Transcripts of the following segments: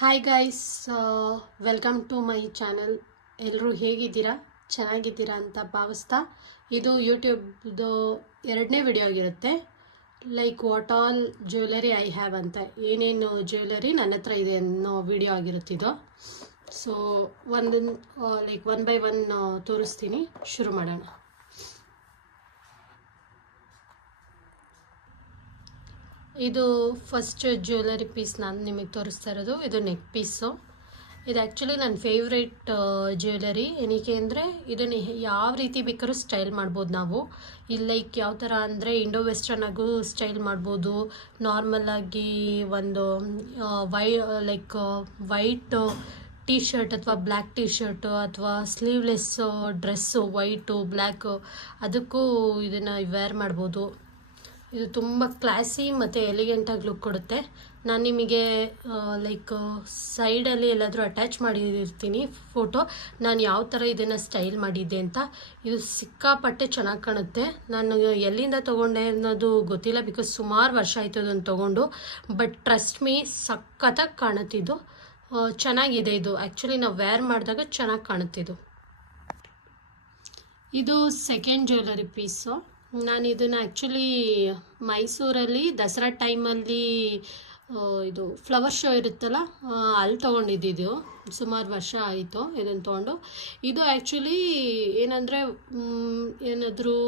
Hi guys, welcome to my channel. ಎಲ್ಲರೂ ಹೇಗಿದ್ದೀರಾ? ಚೆನ್ನಾಗಿದ್ದೀರಾ ಅಂತ ಭಾವಿಸ್ತಾ, ಇದು ಯೂಟ್ಯೂಬ್ದು ಎರಡನೇ ವಿಡಿಯೋ ಆಗಿರುತ್ತೆ. Like what all jewellery I have ಅಂತ, ಏನೇನು ಜ್ಯುವೆಲರಿ ನನ್ನ ಹತ್ರ ಇದೆ ಅನ್ನೋ ವಿಡಿಯೋ ಆಗಿರುತ್ತಿದ್ದು. ಸೊ ಒಂದೊಂದು ಲೈಕ್ ಒನ್ ಬೈ ಒನ್ ತೋರಿಸ್ತೀನಿ. ಶುರು ಮಾಡೋಣ. ಇದು ಫಸ್ಟ್ ಜ್ಯುವೆಲರಿ ಪೀಸ್ ನಾನು ನಿಮಗೆ ತೋರಿಸ್ತಾ ಇರೋದು. ಇದು ನೆಕ್ ಪೀಸು. ಇದು ಆ್ಯಕ್ಚುಲಿ ನನ್ನ ಫೇವ್ರೇಟ್ ಜ್ಯುವೆಲರಿ. ಏನಕ್ಕೆ ಅಂದರೆ ಇದನ್ನು ಯಾವ ರೀತಿ ಬೇಕಾದ್ರೂ ಸ್ಟೈಲ್ ಮಾಡ್ಬೋದು ನಾವು. ಇಲ್ಲಿ ಲೈಕ್ ಯಾವ ಥರ ಅಂದರೆ ಇಂಡೋ ವೆಸ್ಟರ್ನಾಗೂ ಸ್ಟೈಲ್ ಮಾಡ್ಬೋದು, ನಾರ್ಮಲಾಗಿ ಒಂದು ವೈಟ್ ಟೀ ಶರ್ಟ್ ಅಥವಾ ಬ್ಲ್ಯಾಕ್ ಟೀ ಶರ್ಟು ಅಥವಾ ಸ್ಲೀವ್ಲೆಸ್ ಡ್ರೆಸ್ಸು ವೈಟು ಬ್ಲ್ಯಾಕು ಅದಕ್ಕೂ ಇದನ್ನು ವೇರ್ ಮಾಡ್ಬೋದು. ಇದು ತುಂಬ ಕ್ಲಾಸಿ ಮತ್ತು ಎಲಿಗೆಂಟಾಗಿ ಲುಕ್ ಕೊಡುತ್ತೆ. ನಾನು ನಿಮಗೆ ಲೈಕ್ ಸೈಡಲ್ಲಿ ಎಲ್ಲಾದರೂ ಅಟ್ಯಾಚ್ ಮಾಡಿರ್ತೀನಿ ಫೋಟೋ, ನಾನು ಯಾವ ಥರ ಇದನ್ನು ಸ್ಟೈಲ್ ಮಾಡಿದ್ದೆ ಅಂತ. ಇದು ಸಿಕ್ಕಾಪಟ್ಟೆ ಚೆನ್ನಾಗಿ ಕಾಣುತ್ತೆ. ನಾನು ಎಲ್ಲಿಂದ ತೊಗೊಂಡೆ ಅನ್ನೋದು ಗೊತ್ತಿಲ್ಲ, ಬಿಕಾಸ್ ಸುಮಾರು ವರ್ಷ ಆಯಿತು ಅದನ್ನು ತೊಗೊಂಡು. ಬಟ್ ಟ್ರಸ್ಟ್ ಮೀ, ಸಖತ್ತಾಗಿ ಕಾಣುತ್ತಿದ್ದು, ಚೆನ್ನಾಗಿದೆ. ಇದು ಆ್ಯಕ್ಚುಲಿ ನಾವು ವೇರ್ ಮಾಡಿದಾಗ ಚೆನ್ನಾಗಿ ಕಾಣುತ್ತಿದ್ದು. ಇದು ಸೆಕೆಂಡ್ ಜ್ಯುವೆಲರಿ ಪೀಸು. ನಾನು ಇದನ್ನು ಆ್ಯಕ್ಚುಲಿ ಮೈಸೂರಲ್ಲಿ ದಸರಾ ಟೈಮಲ್ಲಿ ಇದು ಫ್ಲವರ್ ಶೋ ಇರುತ್ತಲ್ಲ, ಅಲ್ಲಿ ತೊಗೊಂಡಿದ್ದು. ಸುಮಾರು ವರ್ಷ ಆಯಿತು ಇದನ್ನು ತೊಗೊಂಡು. ಇದು ಆ್ಯಕ್ಚುಲಿ ಏನಂದರೆ ಏನಾದರೂ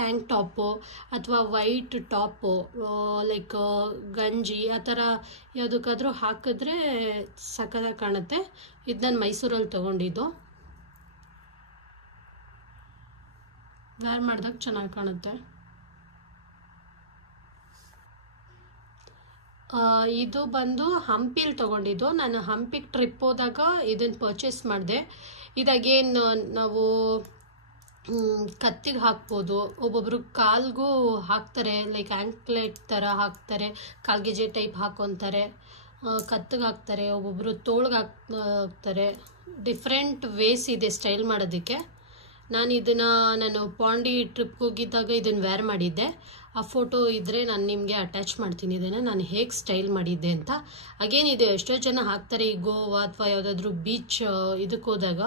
ಟ್ಯಾಂಕ್ ಟಾಪು ಅಥವಾ ವೈಟ್ ಟಾಪು ಲೈಕ್ ಗಂಜಿ ಆ ಥರ ಯಾವುದಕ್ಕಾದರೂ ಹಾಕಿದ್ರೆ ಸಖತ್ತಾಗಿ ಕಾಣುತ್ತೆ. ಇದು ನಾನು ಮೈಸೂರಲ್ಲಿ ತೊಗೊಂಡಿದ್ದು. ವೇರ್ ಮಾಡಿದಾಗ ಚೆನ್ನಾಗಿ ಕಾಣುತ್ತೆ. ಇದು ಬಂದು ಹಂಪಿಲಿ ತೊಗೊಂಡಿದ್ದು. ನಾನು ಹಂಪಿಗೆ ಟ್ರಿಪ್ ಹೋದಾಗ ಇದನ್ನು ಪರ್ಚೇಸ್ ಮಾಡಿದೆ. ಇದು ಅಗೇನ್ ನಾವು ಕತ್ತಿಗೆ ಹಾಕ್ಬೋದು, ಒಬ್ಬೊಬ್ರು ಕಾಲ್ಗೂ ಹಾಕ್ತಾರೆ, ಲೈಕ್ ಆ್ಯಂಕ್ಲೆಟ್ ಥರ ಹಾಕ್ತಾರೆ, ಕಾಲ್ಗೆಜೆ ಟೈಪ್ ಹಾಕ್ಕೊತಾರೆ, ಕತ್ತಿಗೆ ಹಾಕ್ತಾರೆ, ಒಬ್ಬೊಬ್ರು ತೋಳ್ಗೆ ಹಾಕ್ತಾರೆ. ಡಿಫ್ರೆಂಟ್ ವೇಸ್ ಇದೆ ಸ್ಟೈಲ್ ಮಾಡೋದಕ್ಕೆ. ನಾನು ಪಾಂಡಿ ಟ್ರಿಪ್ಗೆ ಹೋಗಿದ್ದಾಗ ಇದನ್ನು ವೇರ್ ಮಾಡಿದ್ದೆ. ಆ ಫೋಟೋ ಇದ್ದರೆ ನಾನು ನಿಮಗೆ ಅಟ್ಯಾಚ್ ಮಾಡ್ತೀನಿ ಇದನ್ನು, ನಾನು ಹೇಗೆ ಸ್ಟೈಲ್ ಮಾಡಿದ್ದೆ ಅಂತ. ಅಗೇನ್ ಇದು ಎಷ್ಟೋ ಜನ ಹಾಕ್ತಾರೆ, ಈ ಗೋವಾ ಅಥವಾ ಯಾವುದಾದ್ರೂ ಬೀಚ್ ಇದಕ್ಕೆ ಹೋದಾಗ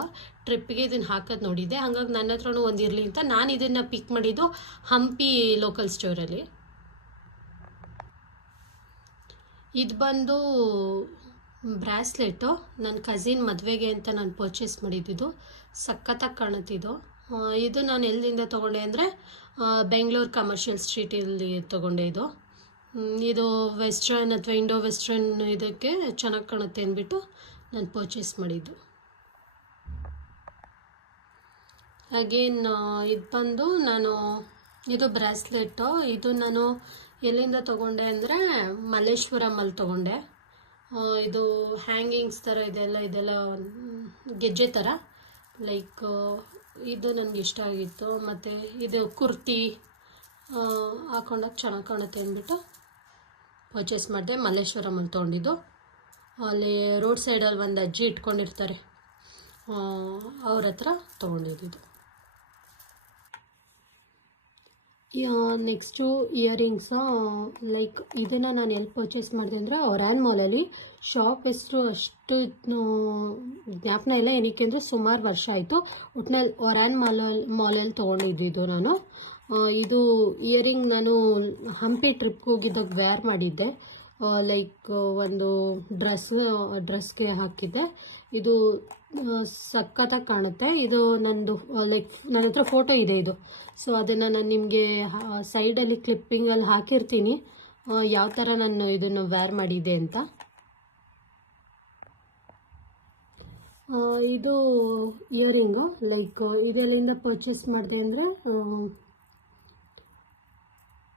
ಟ್ರಿಪ್ಪಿಗೆ ಇದನ್ನು ಹಾಕೋದು ನೋಡಿದ್ದೆ. ಹಾಗಾಗಿ ನನ್ನ ಹತ್ರನೂ ಒಂದು ಇರಲಿ ಅಂತ ನಾನು ಇದನ್ನು ಪಿಕ್ ಮಾಡಿದ್ದು ಹಂಪಿ ಲೋಕಲ್ ಸ್ಟೋರಲ್ಲಿ. ಇದು ಬಂದು ಬ್ರಾಸ್ಲೆಟು. ನನ್ನ ಕಸಿನ್ ಮದುವೆಗೆ ಅಂತ ನಾನು ಪರ್ಚೇಸ್ ಮಾಡಿದ್ದು. ಸಖತ್ತಾಗಿ ಕಾಣುತ್ತಿದ್ದು. ಇದು ನಾನು ಎಲ್ಲಿಂದ ತೊಗೊಂಡೆ ಅಂದರೆ ಬೆಂಗಳೂರು ಕಮರ್ಷಿಯಲ್ ಸ್ಟ್ರೀಟಲ್ಲಿ ತೊಗೊಂಡೆ. ಇದು ವೆಸ್ಟ್ರನ್ ಅಥವಾ ಇಂಡೋ ವೆಸ್ಟ್ರನ್ ಇದಕ್ಕೆ ಚೆನ್ನಾಗಿ ಕಾಣುತ್ತೆ ಅಂದ್ಬಿಟ್ಟು ನಾನು ಪರ್ಚೇಸ್ ಮಾಡಿದ್ದು. ಅಗೇನ್ ಇದು ಬಂದು ಇದು ಬ್ರಾಸ್ಲೆಟು. ಇದು ನಾನು ಎಲ್ಲಿಂದ ತೊಗೊಂಡೆ ಅಂದರೆ ಮಲ್ಲೇಶ್ವರಮಲ್ಲಿ ತೊಗೊಂಡೆ. ಇದು ಹ್ಯಾಂಗಿಂಗ್ಸ್ ಥರ ಇದೆಲ್ಲ ಗೆಜ್ಜೆ ಥರ ಲೈಕ್ ಇದು ನನಗೆ ಇಷ್ಟ ಆಗಿತ್ತು. ಮತ್ತು ಇದು ಕುರ್ತಿ ಹಾಕೊಂಡಾಗ ಚೆನ್ನಾಗಿ ಕಾಣುತ್ತೆ ಅಂದ್ಬಿಟ್ಟು ಪರ್ಚೇಸ್ ಮಾಡಿದೆ. ಮಲ್ಲೇಶ್ವರಮಲ್ಲಿ ತೊಗೊಂಡಿದ್ದು. ಅಲ್ಲಿ ರೋಡ್ ಸೈಡಲ್ಲಿ ಒಂದು ಅಜ್ಜಿ ಇಟ್ಕೊಂಡಿರ್ತಾರೆ, ಅವ್ರ ಹತ್ರ ತೊಗೊಂಡಿದ್ದು. Next earrings. ಲೈಕ್ ಇದನ್ನು ನಾನು ಎಲ್ಲಿ ಪರ್ಚೇಸ್ ಮಾಡಿದೆ ಅಂದರೆ ಒರಾನ್ ಮಾಲಲ್ಲಿ. ಶಾಪ್ ಹೆಸರು ಅಷ್ಟು ಜ್ಞಾಪನ ಇಲ್ಲ, ಏನಕ್ಕೆ ಅಂದರೆ ಸುಮಾರು ವರ್ಷ ಆಯಿತು. ಒಟ್ಟಿನಲ್ಲಿ ಒರಾನ್ ಮಾಲಲ್ಲಿ ತೊಗೊಂಡಿದ್ದು ನಾನು. ಇದು ಇಯರಿಂಗ್ ನಾನು ಹಂಪಿ ಟ್ರಿಪ್ಗೆ ಹೋಗಿದ್ದಾಗ ವೇರ್ ಮಾಡಿದ್ದೆ. ಲೈಕ್ ಒಂದು ಡ್ರೆಸ್ಗೆ ಹಾಕಿದ್ದೆ. ಇದು ಸಖತ್ತಾಗಿ ಕಾಣುತ್ತೆ. ಇದು ನಂದು ಲೈಕ್ ನನ್ನ ಹತ್ರ ಫೋಟೋ ಇದೆ ಇದು. ಸೊ ಅದನ್ನು ನಾನು ನಿಮಗೆ ಸೈಡಲ್ಲಿ ಕ್ಲಿಪ್ಪಿಂಗಲ್ಲಿ ಹಾಕಿರ್ತೀನಿ, ಯಾವ ಥರ ನಾನು ಇದನ್ನು ವೇರ್ ಮಾಡಿದ್ದೆ ಅಂತ. ಇದು ಇಯರಿಂಗು. ಲೈಕ್ ಇದೆಲ್ಲಿಂದ ಪರ್ಚೇಸ್ ಮಾಡಿದೆ ಅಂದರೆ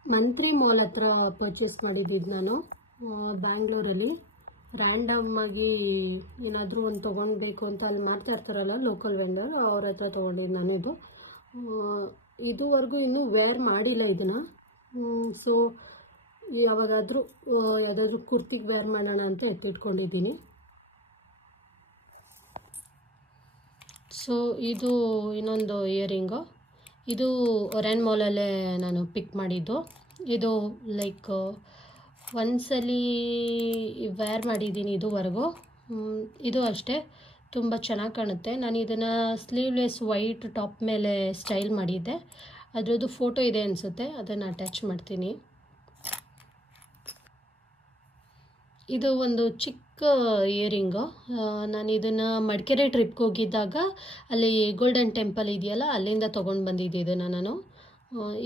ಮಂತ್ರಿ ಮಾಲ್ ಹತ್ರ ಪರ್ಚೇಸ್ ಮಾಡಿದ್ದು ನಾನು, ಬ್ಯಾಂಗ್ಳೂರಲ್ಲಿ. ರ್ಯಾಂಡಮ್ ಆಗಿ ಏನಾದರೂ ಒಂದು ತೊಗೊಳ್ಬೇಕು ಅಂತ ಅಲ್ಲಿ ಮಾಡ್ತಾ ಇರ್ತಾರಲ್ಲ ಲೋಕಲ್ ವೆಂಡರ್, ಅವ್ರ ಹತ್ರ ತೊಗೊಂಡಿದ್ದು ನಾನು. ಇದುವರೆಗೂ ಇನ್ನೂ ವೇರ್ ಮಾಡಿಲ್ಲ ಇದನ್ನು. ಸೊ ಯಾವಾಗಾದರೂ ಯಾವುದಾದ್ರೂ ಕುರ್ತಿಗೆ ವೇರ್ ಮಾಡೋಣ ಅಂತ ಎತ್ತಿಟ್ಕೊಂಡಿದ್ದೀನಿ. ಸೊ ಇದು ಇನ್ನೊಂದು ಇಯರಿಂಗು. ಇದು ಒರಾನ್ ಮಾಲಲ್ಲೇ ನಾನು ಪಿಕ್ ಮಾಡಿದ್ದು. ಇದು ಲೈಕ್ ಒಂದ್ಸಲಿ ವೇರ್ ಮಾಡಿದ್ದೀನಿ ಇದುವರೆಗೂ. ಇದು ಅಷ್ಟೇ ತುಂಬ ಚೆನ್ನಾಗಿ ಕಾಣುತ್ತೆ. ನಾನು ಇದನ್ನು ಸ್ಲೀವ್ಲೆಸ್ ವೈಟ್ ಟಾಪ್ ಮೇಲೆ ಸ್ಟೈಲ್ ಮಾಡಿದ್ದೆ. ಅದರದ್ದು ಫೋಟೋ ಇದೆ ಅನಿಸುತ್ತೆ, ಅದನ್ನು ಅಟ್ಯಾಚ್ ಮಾಡ್ತೀನಿ. ಇದು ಒಂದು ಚಿಕ್ಕ ಇಯರಿಂಗು. ನಾನು ಇದನ್ನು ಮಡಿಕೇರಿ ಟ್ರಿಪ್ಗೆ ಹೋಗಿದ್ದಾಗ ಅಲ್ಲಿ ಗೋಲ್ಡನ್ ಟೆಂಪಲ್ ಇದೆಯಲ್ಲ, ಅಲ್ಲಿಂದ ತೊಗೊಂಡು ಬಂದಿದ್ದೆ ಇದನ್ನು ನಾನು.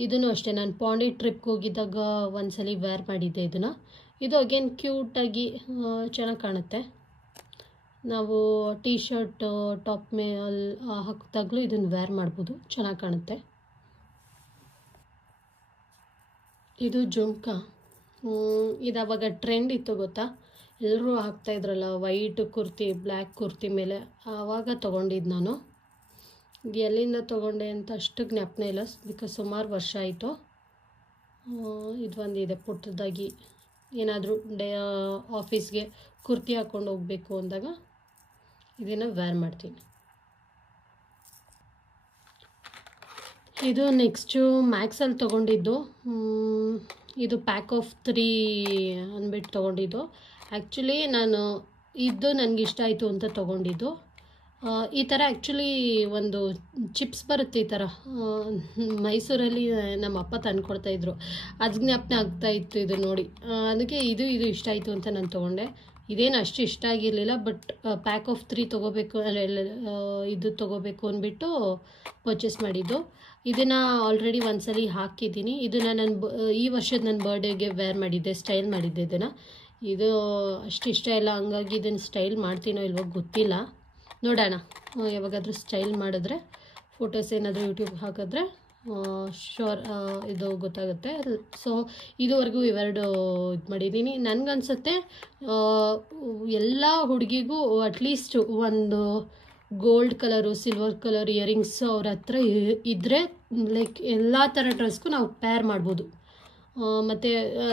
ಇದನ್ನು ಅಷ್ಟೇ ನಾನು ಪಾಂಡಿ ಟ್ರಿಪ್ಗೆ ಹೋಗಿದ್ದಾಗ ಒಂದ್ಸಲಿ ವೇರ್ ಮಾಡಿದ್ದೆ ಇದನ್ನು. ಇದು ಅಗೇನ್ ಕ್ಯೂಟಾಗಿ ಚೆನ್ನಾಗಿ ಕಾಣುತ್ತೆ. ನಾವು ಟೀ ಶರ್ಟ್ ಟಾಪ್ ಮೇಲೆ ಹಾಕಿದಾಗಲೂ ಇದನ್ನು ವೇರ್ ಮಾಡ್ಬೋದು, ಚೆನ್ನಾಗಿ ಕಾಣುತ್ತೆ. ಇದು ಜುಮ್ಕಾ. ಇದು ಅವಾಗ ಟ್ರೆಂಡ್ ಇತ್ತು ಗೊತ್ತಾ, ಎಲ್ಲರೂ ಹಾಕ್ತಾಯಿದ್ರಲ್ಲ ವೈಟ್ ಕುರ್ತಿ ಬ್ಲ್ಯಾಕ್ ಕುರ್ತಿ ಮೇಲೆ, ಆವಾಗ ತೊಗೊಂಡಿದ್ದು ನಾನು. ಇದು ಎಲ್ಲಿಂದ ತೊಗೊಂಡೆ ಅಂತ ಅಷ್ಟು ಜ್ಞಾಪನ ಇಲ್ಲ, ಬಿಕಾಸ್ ಸುಮಾರು ವರ್ಷ ಆಯಿತು. ಇದು ಒಂದಿದೆ ಪುಟ್ಟದಾಗಿ, ಏನಾದರೂ ಆಫೀಸ್ಗೆ ಕುರ್ತಿ ಹಾಕ್ಕೊಂಡು ಹೋಗಬೇಕು ಅಂದಾಗ ಇದನ್ನು ವೇರ್ ಮಾಡ್ತೀನಿ. ಇದು ನೆಕ್ಸ್ಟು ಮ್ಯಾಕ್ಸಲ್ಲಿ ತೊಗೊಂಡಿದ್ದು. ಇದು ಪ್ಯಾಕ್ ಆಫ್ 3 ಅಂದ್ಬಿಟ್ಟು ತೊಗೊಂಡಿದ್ದು. ಆ್ಯಕ್ಚುಲಿ ನಾನು ಇದು ನನಗಿಷ್ಟ ಆಯಿತು ಅಂತ ತೊಗೊಂಡಿದ್ದು. ಈ ಥರ ಆ್ಯಕ್ಚುಲಿ ಒಂದು ಚಿಪ್ಸ್ ಬರುತ್ತೆ ಈ ಥರ, ಮೈಸೂರಲ್ಲಿ ನಮ್ಮ ಅಪ್ಪ ತಂದುಕೊಡ್ತಾಯಿದ್ರು. ಅದು ಜ್ಞಾಪನ ಆಗ್ತಾಯಿತ್ತು ಇದು ನೋಡಿ, ಅದಕ್ಕೆ ಇದು ಇಷ್ಟ ಆಯಿತು ಅಂತ ನಾನು ತೊಗೊಂಡೆ. ಇದೇನು ಅಷ್ಟು ಇಷ್ಟ ಆಗಿರಲಿಲ್ಲ, ಬಟ್ ಪ್ಯಾಕ್ ಆಫ್ 3 ತೊಗೋಬೇಕು, ಇದು ತೊಗೋಬೇಕು ಅಂದ್ಬಿಟ್ಟು ಪರ್ಚೇಸ್ ಮಾಡಿದ್ದು. ಇದನ್ನು ಆಲ್ರೆಡಿ ಒಂದ್ಸಲಿ ಹಾಕಿದ್ದೀನಿ. ಇದನ್ನು ನಾನು ಈ ವರ್ಷದ ನನ್ನ ಬರ್ಡೇಗೆ ವೇರ್ ಮಾಡಿದ್ದೆ, ಸ್ಟೈಲ್ ಮಾಡಿದ್ದೆ ಇದನ್ನು. ಇದು ಅಷ್ಟು ಇಷ್ಟ ಇಲ್ಲ, ಹಂಗಾಗಿ ಇದನ್ನು ಸ್ಟೈಲ್ ಮಾಡ್ತೀನೋ ಇಲ್ವೋ ಗೊತ್ತಿಲ್ಲ, ನೋಡೋಣ. ಯಾವಾಗಾದರೂ ಸ್ಟೈಲ್ ಮಾಡಿದ್ರೆ, ಫೋಟೋಸ್ ಏನಾದರೂ ಯೂಟ್ಯೂಬ್ಗೆ ಹಾಕಿದ್ರೆ ಶೋರ್ ಇದು ಗೊತ್ತಾಗುತ್ತೆ. ಸೊ ಇದುವರೆಗೂ ಇವೆರಡು ಇದು ಮಾಡಿದ್ದೀನಿ. ನನಗನ್ಸುತ್ತೆ ಎಲ್ಲ ಹುಡುಗಿಗೂ ಅಟ್ಲೀಸ್ಟ್ ಒಂದು gold colour silver colour earrings ಅವ್ರ ಹತ್ರ ಇದ್ದರೆ ಲೈಕ್ ಎಲ್ಲ ಥರ ಡ್ರೆಸ್ಗೂ ನಾವು ಪೇರ್ ಮಾಡ್ಬೋದು. ಮತ್ತು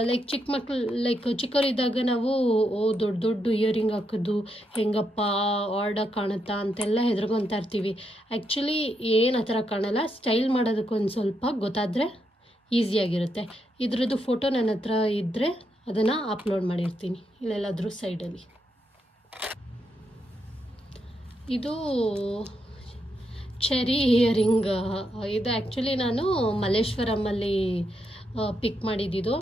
ಲೈಕ್ ಚಿಕ್ಕ ಮಕ್ಕಳು, ಲೈಕ್ ಚಿಕ್ಕವರಿದ್ದಾಗ ನಾವು ದೊಡ್ಡ ದೊಡ್ಡ ಇಯರಿಂಗ್ ಹಾಕೋದು ಹೆಂಗಪ್ಪ ಆರ್ಡಾಗಿ ಕಾಣುತ್ತಾ ಅಂತೆಲ್ಲ ಹೆದರ್ಕೊತಾ ಇರ್ತೀವಿ. ಆ್ಯಕ್ಚುಲಿ ಏನು ಆ ಥರ ಕಾಣಲ್ಲ, ಸ್ಟೈಲ್ ಮಾಡೋದಕ್ಕೊಂದು ಸ್ವಲ್ಪ ಗೊತ್ತಾದರೆ ಈಸಿಯಾಗಿರುತ್ತೆ. ಇದ್ರದ್ದು ಫೋಟೋ ನನ್ನ ಹತ್ರ ಇದ್ದರೆ ಅದನ್ನು ಅಪ್ಲೋಡ್ ಮಾಡಿರ್ತೀನಿ ಇಲ್ಲೆಲ್ಲಾದರೂ ಸೈಡಲ್ಲಿ. ಇದು ಚೆರಿ ಇಯರಿಂಗ್. ಇದು ಆ್ಯಕ್ಚುಲಿ ನಾನು ಮಲ್ಲೇಶ್ವರಮಲ್ಲಿ ಪಿಕ್ ಮಾಡಿದ್ದಿದ್ದು.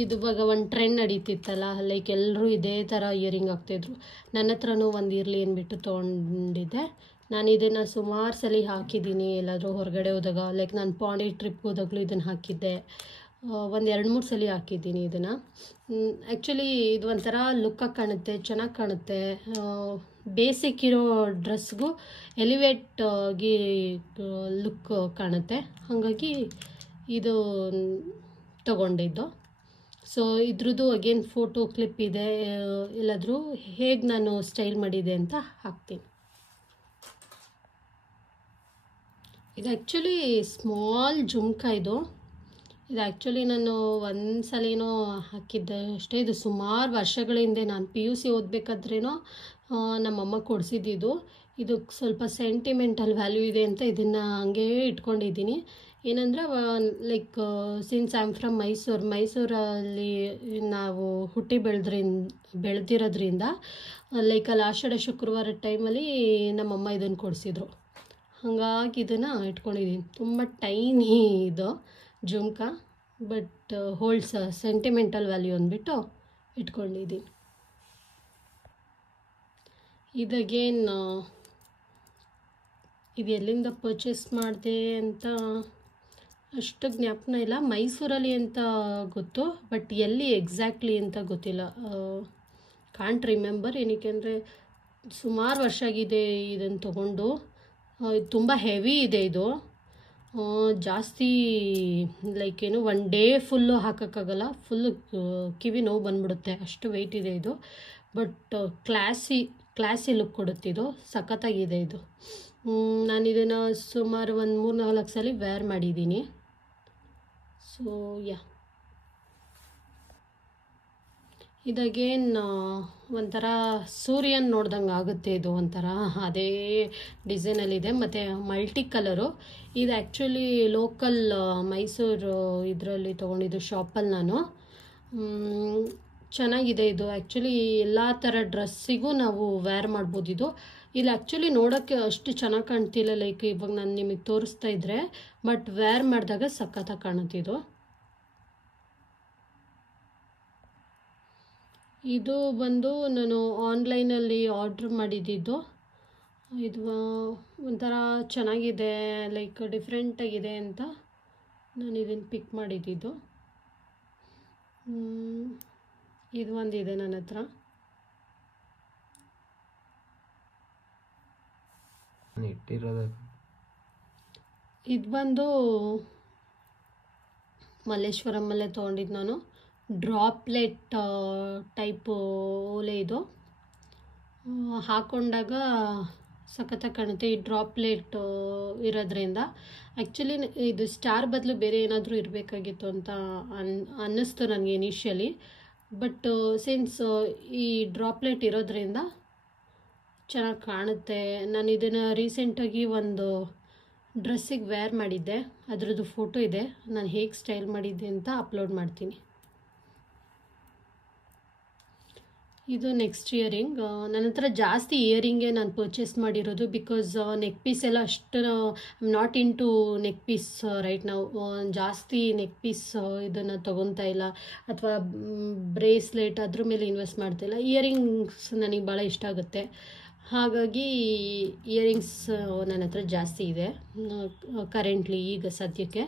ಇದು ಇವಾಗ ಒಂದು ಟ್ರೆಂಡ್ ನಡೀತಿತ್ತಲ್ಲ, ಲೈಕ್ ಎಲ್ಲರೂ ಇದೇ ಥರ ಇಯರಿಂಗ್ ಹಾಕ್ತಾಯಿದ್ರು. ನನ್ನ ಹತ್ರನೂ ಒಂದು ಇರಲಿ ಅಂದ್ಬಿಟ್ಟು ತೊಗೊಂಡಿದ್ದೆ. ನಾನು ಇದನ್ನು ಸುಮಾರು ಸಲ ಹಾಕಿದ್ದೀನಿ ಎಲ್ಲಾದರೂ ಹೊರಗಡೆ ಹೋದಾಗ, ಲೈಕ್ ನಾನು ಪಾಂಡಿ ಟ್ರಿಪ್ಗೆ ಹೋದಾಗಲೂ ಇದನ್ನು ಹಾಕಿದ್ದೆ. ಒಂದು 2-3 ಸಲ ಹಾಕಿದ್ದೀನಿ ಇದನ್ನು. ಆ್ಯಕ್ಚುಲಿ ಇದು ಒಂಥರ ಲುಕ್ಕಾಗಿ ಕಾಣುತ್ತೆ, ಚೆನ್ನಾಗಿ ಕಾಣುತ್ತೆ. ಬೇಸಿಕ್ ಇರೋ ಡ್ರೆಸ್ಗೂ ಎಲಿವೇಟ್ ಆಗಿ ಲುಕ್ ಕಾಣುತ್ತೆ, ಹಾಗಾಗಿ ಇದು ತೊಗೊಂಡಿದ್ದು. ಸೊ ಇದ್ರದ್ದು ಅಗೇನ್ ಫೋಟೋ ಕ್ಲಿಪ್ ಇದೆ, ಎಲ್ಲಾದರೂ ಹೇಗೆ ನಾನು ಸ್ಟೈಲ್ ಮಾಡಿದೆ ಅಂತ ಹಾಕ್ತೀನಿ. ಇದು ಆ್ಯಕ್ಚುಲಿ ಸ್ಮಾಲ್ ಜುಮ್ಕಾ. ಇದು ಆ್ಯಕ್ಚುಲಿ ನಾನು ಒಂದು ಸಲಿನೋ ಹಾಕಿದ್ದೆ ಅಷ್ಟೇ. ಇದು ಸುಮಾರು ವರ್ಷಗಳ ಹಿಂದೆ ನಾನು PUC ಓದಬೇಕಾದ್ರೇನೋ ನಮ್ಮಮ್ಮ ಕೊಡಿಸಿದ್ದು. ಇದಕ್ಕೆ ಸ್ವಲ್ಪ ಸೆಂಟಿಮೆಂಟಲ್ ವ್ಯಾಲ್ಯೂ ಇದೆ ಅಂತ ಇದನ್ನು ಹಂಗೇ ಇಟ್ಕೊಂಡಿದ್ದೀನಿ. ಏನಂದರೆ like since I am from ಮೈಸೂರಲ್ಲಿ ನಾವು ಹುಟ್ಟಿ ಬೆಳೆದಿರೋದ್ರಿಂದ ಲೈಕ್ ಅಲ್ಲಿ ಆಷಾಢ ಶುಕ್ರವಾರ ಟೈಮಲ್ಲಿ ನಮ್ಮಮ್ಮ ಇದನ್ನು ಕೊಡಿಸಿದ್ರು, ಹಾಗಾಗಿ ಇದನ್ನು ಇಟ್ಕೊಂಡಿದ್ದೀನಿ. ತುಂಬ ಟೈನಿ ಇದು jhumka, but holds sentimental value ಅಂದ್ಬಿಟ್ಟು ಇಟ್ಕೊಂಡಿದ್ದೀನಿ. ಇದಗೇನ್ ಇದು ಎಲ್ಲಿಂದ ಪರ್ಚೇಸ್ ಮಾಡಿದೆ ಅಂತ ಅಷ್ಟು ಜ್ಞಾಪನ ಇಲ್ಲ. ಮೈಸೂರಲ್ಲಿ ಅಂತ ಗೊತ್ತು, ಬಟ್ ಎಲ್ಲಿ ಎಕ್ಸಾಕ್ಟ್ಲಿ ಅಂತ ಗೊತ್ತಿಲ್ಲ. Can't remember. ಏನಕ್ಕೆ ಅಂದರೆ ಸುಮಾರು ವರ್ಷ ಆಗಿದೆ ಇದನ್ನು ತೊಗೊಂಡು. ತುಂಬ ಹೆವಿ ಇದೆ ಇದು, ಜಾಸ್ತಿ ಲೈಕ್ ಏನು 1 ಡೇ ಫುಲ್ಲು ಹಾಕೋಕ್ಕಾಗಲ್ಲ, ಫುಲ್ಲು ಕಿವಿ ನೋವು ಬಂದ್ಬಿಡುತ್ತೆ, ಅಷ್ಟು ವೆಯ್ಟ್ ಇದೆ ಇದು. ಬಟ್ ಕ್ಲಾಸಿ ಲುಕ್ ಕೊಡುತ್ತಿದ್ದು, ಸಖತ್ತಾಗಿದೆ ಇದು. ನಾನು ಇದನ್ನು ಸುಮಾರು ಒಂದು 3-4 ಸಲ ವೇರ್ ಮಾಡಿದ್ದೀನಿ. ಸೊ ಇದಗೇನ್ ಒಂಥರ ಸೂರ್ಯನ ನೋಡ್ದಂಗೆ ಆಗುತ್ತೆ. ಇದು ಒಂಥರ ಅದೇ ಡಿಸೈನಲ್ಲಿದೆ ಮತ್ತು ಮಲ್ಟಿ ಕಲರು. ಇದು ಆ್ಯಕ್ಚುಲಿ ಲೋಕಲ್ ಮೈಸೂರು ಇದರಲ್ಲಿ ತೊಗೊಂಡಿದ್ದು ಶಾಪಲ್ಲಿ ನಾನು. ಚೆನ್ನಾಗಿದೆ ಇದು. ಆ್ಯಕ್ಚುಲಿ ಎಲ್ಲ ಥರ ಡ್ರೆಸ್ಸಿಗೂ ನಾವು ವೇರ್ ಮಾಡ್ಬೋದು ಇದು. ಇಲ್ಲಿ ಆ್ಯಕ್ಚುಲಿ ನೋಡೋಕ್ಕೆ ಅಷ್ಟು ಚೆನ್ನಾಗಿ ಕಾಣ್ತಿಲ್ಲ, ಲೈಕ್ ಇವಾಗ ನಾನು ನಿಮಗೆ ತೋರಿಸ್ತಾ ಇದ್ದರೆ, ಬಟ್ ವೇರ್ ಮಾಡಿದಾಗ ಸಖತ್ತಾಗಿ ಕಾಣುತ್ತಿದ್ದು. ಇದು ಬಂದು ನಾನು ಆನ್ಲೈನಲ್ಲಿ ಆರ್ಡ್ರ್ ಮಾಡಿದ್ದಿದ್ದು. ಇದು ಒಂಥರ ಚೆನ್ನಾಗಿದೆ, ಲೈಕ್ ಡಿಫ್ರೆಂಟಾಗಿದೆ ಅಂತ ನಾನು ಇದನ್ನು ಪಿಕ್ ಮಾಡಿದ್ದಿದ್ದು. ಇದು ಒಂದಿದೆ ನನ್ನ ಹತ್ರ. ಇದು ಬಂದು ಮಲ್ಲೇಶ್ವರಮಲ್ಲೇ ತೊಗೊಂಡಿದ್ದು ನಾನು. ಡ್ರಾಪ್ಲೆಟ್ ಟೈಪು ಓಲೆ ಇದು. ಹಾಕ್ಕೊಂಡಾಗ ಸಖತ್ತಾಗಿ ಕಾಣುತ್ತೆ ಈ ಡ್ರಾಪ್ಲೆಟ್ ಇರೋದ್ರಿಂದ. ಆ್ಯಕ್ಚುಲಿ ಇದು ಸ್ಟಾರ್ ಬದಲು ಬೇರೆ ಏನಾದರೂ ಇರಬೇಕಾಗಿತ್ತು ಅಂತ ಅನ್ನಿಸ್ತು ನನಗೆ ಇನಿಷಿಯಲಿ. ಬಟ್ ಸಿನ್ಸ್ ಈ ಡ್ರಾಪ್ಲೆಟ್ ಇರೋದ್ರಿಂದ ಚೆನ್ನಾಗಿ ಕಾಣುತ್ತೆ. ನಾನು ಇದನ್ನು ರೀಸೆಂಟಾಗಿ ಒಂದು ಡ್ರೆಸ್ಸಿಗೆ ವೇರ್ ಮಾಡಿದ್ದೆ, ಅದರದ್ದು ಫೋಟೋ ಇದೆ. ನಾನು ಹೇಗೆ ಸ್ಟೈಲ್ ಮಾಡಿದ್ದೆ ಅಂತ ಅಪ್ಲೋಡ್ ಮಾಡ್ತೀನಿ. ಇದು ನೆಕ್ಸ್ಟ್ ಇಯರಿಂಗ್. ನನ್ನ ಹತ್ರ ಜಾಸ್ತಿ ಇಯರಿಂಗೇ ನಾನು ಪರ್ಚೇಸ್ ಮಾಡಿರೋದು, ಬಿಕಾಸ್ ನೆಕ್ ಪೀಸ್ ಎಲ್ಲ ಅಷ್ಟು not into neck piece right. ನಾವು ಜಾಸ್ತಿ ನೆಕ್ ಪೀಸ್ ಇದನ್ನು ತೊಗೊತಾ ಇಲ್ಲ, ಅಥವಾ ಬ್ರೇಸ್ಲೆಟ್ ಅದ್ರ ಮೇಲೆ ಇನ್ವೆಸ್ಟ್ ಮಾಡ್ತಾಯಿಲ್ಲ. ಇಯರಿಂಗ್ಸ್ ನನಗೆ ಭಾಳ ಇಷ್ಟ ಆಗುತ್ತೆ, ಹಾಗಾಗಿ ಇಯರಿಂಗ್ಸ್ ನನ್ನ ಹತ್ರ ಜಾಸ್ತಿ ಇದೆ ಕರೆಂಟ್ಲಿ ಈಗ ಸದ್ಯಕ್ಕೆ.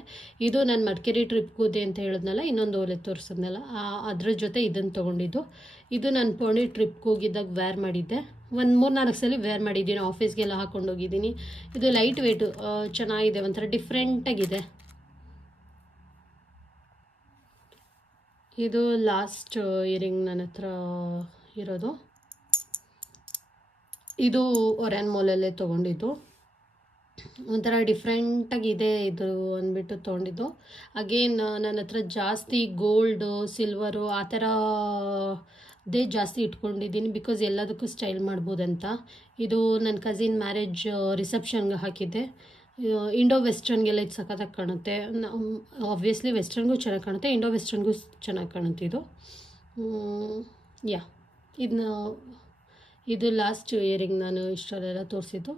ಇದು ನಾನು ಮಡಿಕೇರಿ ಟ್ರಿಪ್ಗೆ ಹೋದೆ ಅಂತ ಹೇಳಿದ್ನಲ್ಲ, ಇನ್ನೊಂದು ಓಲೆ ತೋರಿಸಿದ್ನಲ್ಲ, ಅದ್ರ ಜೊತೆ ಇದನ್ನು ತೊಗೊಂಡಿದ್ದು. ಇದು ನಾನು ಪೋಣಿ ಟ್ರಿಪ್ಗೆ ಹೋಗಿದ್ದಾಗ ವೇರ್ ಮಾಡಿದ್ದೆ. ಒಂದು 3-4 ಸಲ ವೇರ್ ಮಾಡಿದ್ದೀನಿ, ಆಫೀಸ್ಗೆಲ್ಲ ಹಾಕ್ಕೊಂಡೋಗಿದ್ದೀನಿ. ಇದು ಲೈಟ್ ವೆಯ್ಟು, ಚೆನ್ನಾಗಿದೆ, ಒಂಥರ ಡಿಫ್ರೆಂಟಾಗಿದೆ. ಇದು ಲಾಸ್ಟ್ ಇಯರಿಂಗ್ ನನ್ನ ಹತ್ರ ಇರೋದು. ಇದು ಒರ್ಯಾನ್ ಮಾಲಲ್ಲೇ ತೊಗೊಂಡಿದ್ದು. ಒಂಥರ ಡಿಫ್ರೆಂಟಾಗಿದೆ ಇದು ಅಂದ್ಬಿಟ್ಟು ತೊಗೊಂಡಿದ್ದು. ಅಗೇನ್ ನನ್ನ ಹತ್ರ ಜಾಸ್ತಿ ಗೋಲ್ಡು ಸಿಲ್ವರು ಆ ಥರದೇ ಜಾಸ್ತಿ ಇಟ್ಕೊಂಡಿದ್ದೀನಿ, ಬಿಕಾಸ್ ಎಲ್ಲದಕ್ಕೂ ಸ್ಟೈಲ್ ಮಾಡ್ಬೋದಂತ. ಇದು ನನ್ನ ಕಸಿನ್ ಮ್ಯಾರೇಜ್ ರಿಸೆಪ್ಷನ್ಗೆ ಹಾಕಿದ್ದೆ. ಇಂಡೋ ವೆಸ್ಟರ್ನ್ಗೆಲ್ಲ ಇದು ಸಖತ್ತಾಗಿ ಕಾಣುತ್ತೆ. ಆಬ್ವಿಯಸ್ಲಿ ವೆಸ್ಟರ್ನ್ಗೂ ಚೆನ್ನಾಗಿ ಕಾಣುತ್ತೆ, ಇಂಡೋ ವೆಸ್ಟರ್ನ್ಗೂ ಚೆನ್ನಾಗಿ ಕಾಣುತ್ತೆ ಇದು. ಇದು ಲಾಸ್ಟ್ ಇಯರಿಂಗ್ ನಾನು ಇಷ್ಟರಲ್ಲೆಲ್ಲ ತೋರಿಸಿದ್ದು.